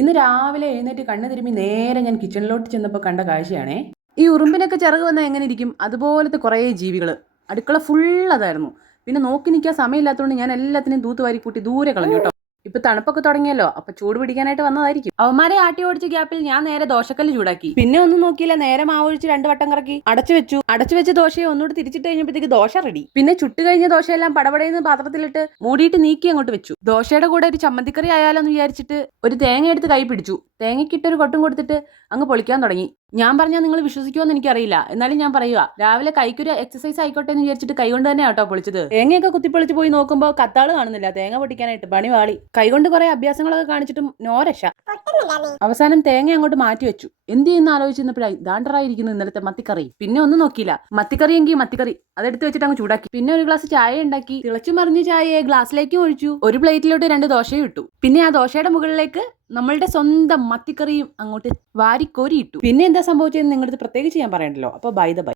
ഇന്ന് രാവിലെ എഴുന്നേറ്റ് കണ്ണ് തിരുമ്മി നേരെ ഞാൻ കിച്ചണിലോട്ട് ചെന്നപ്പോൾ കണ്ട കാഴ്ചയാണേ. ഈ ഉറുമ്പിനൊക്കെ ചിറക് വന്നാൽ എങ്ങനെ ഇരിക്കും, അതുപോലത്തെ കുറേ ജീവികൾ. അടുക്കള ഫുൾ അതായിരുന്നു. പിന്നെ നോക്കി നിൽക്കാൻ സമയമില്ലാത്തതുകൊണ്ട് ഞാൻ എല്ലാത്തിനും തൂത്തുവാരി കൂട്ടി ദൂരെ കളഞ്ഞു കേട്ടോ. ഇപ്പൊ തണുപ്പൊക്കെ തുടങ്ങിയല്ലോ, അപ്പൊ ചൂട് പിടിക്കാനായിട്ട് വന്നതായിരിക്കും. അവന്മാരെ ആട്ടി ഓടിച്ച ഗ്യാപ്പിൽ ഞാൻ നേരെ ദോശക്കല്ല് ചൂടാക്കി. പിന്നെ ഒന്നും നോക്കിയില്ല, നേരെ മാവൊഴിച്ച് 2 വട്ടം കറക്കി അടച്ചു വെച്ച ദോശയെ ഒന്നുകൂടി തിരിച്ചിട്ട് കഴിഞ്ഞപ്പോഴത്തേക്ക് ദോശ റെഡി. പിന്നെ ചുട്ട് കഴിഞ്ഞ ദോശയെല്ലാം പടപടയെന്ന് പാത്രത്തിലിട്ട് മൂടിയിട്ട് നീക്കി അങ്ങോട്ട് വെച്ചു. ദോശയുടെ കൂടെ ഒരു ചമ്മന്തിക്കറി ആയാലോ എന്ന് വിചാരിച്ചിട്ട് ഒരു തേങ്ങ എടുത്ത് കൈ പിടിച്ചു. തേങ്ങയ്ക്കിട്ടൊരു കൊട്ടും കൊടുത്തിട്ട് അങ്ങ് പൊളിക്കാൻ തുടങ്ങി. ഞാൻ പറഞ്ഞാൽ നിങ്ങൾ വിശ്വസിക്കുമോന്ന് എനിക്കറിയില്ല, എന്നാലും ഞാൻ പറയുക, രാവിലെ കൈക്കൊരു എക്സസൈസ് ആയിക്കോട്ടെ എന്ന് വിചാരിച്ചിട്ട് കൈകൊണ്ട് തന്നെ ആട്ടോ പൊളിച്ചത്. തേങ്ങയൊക്കെ കുത്തിപ്പൊളിച്ച് പോയി നോക്കുമ്പോൾ കത്താള് കാണുന്നില്ല. തേങ്ങ പൊട്ടിക്കാനായിട്ട് പണി വാളി. കൈകൊണ്ട് കുറെ അഭ്യാസങ്ങളൊക്കെ കാണിച്ചിട്ടും നോ രക്ഷ. അവസാനം തേങ്ങ അങ്ങോട്ട് മാറ്റി വെച്ചു. എന്ത് ചെയ്യുന്ന ആലോചിച്ചിരുന്നപ്പോഴായി ദാണ്ടറായിരിക്കുന്നു ഇന്നലത്തെ മത്തിക്കറി. പിന്നെ ഒന്നും നോക്കിയില്ല, മത്തിക്കറി എങ്കിൽ മത്തിക്കറി അതെടുത്ത് വെച്ചിട്ട് അങ്ങ് ചൂടാക്കി. പിന്നെ ഒരു ഗ്ലാസ് ചായ ഉണ്ടാക്കി. തിളച്ചു മറിഞ്ഞ ചായയെ ഗ്ലാസ്സിലേക്കും ഒഴിച്ചു. ഒരു പ്ലേറ്റിലോട്ട് 2 ദോശയും ഇട്ടു. പിന്നെ ആ ദോശയുടെ മുകളിലേക്ക് നമ്മളുടെ സ്വന്തം മത്തിക്കറിയും അങ്ങോട്ട് വാരിക്കോരി ഇട്ടു. പിന്നെ എന്താ സംഭവിച്ചതെന്ന് നിങ്ങളടുത്ത് പ്രത്യേകിച്ച് ഞാൻ പറയണ്ടല്ലോ. അപ്പോൾ ബൈ ദ ബൈ.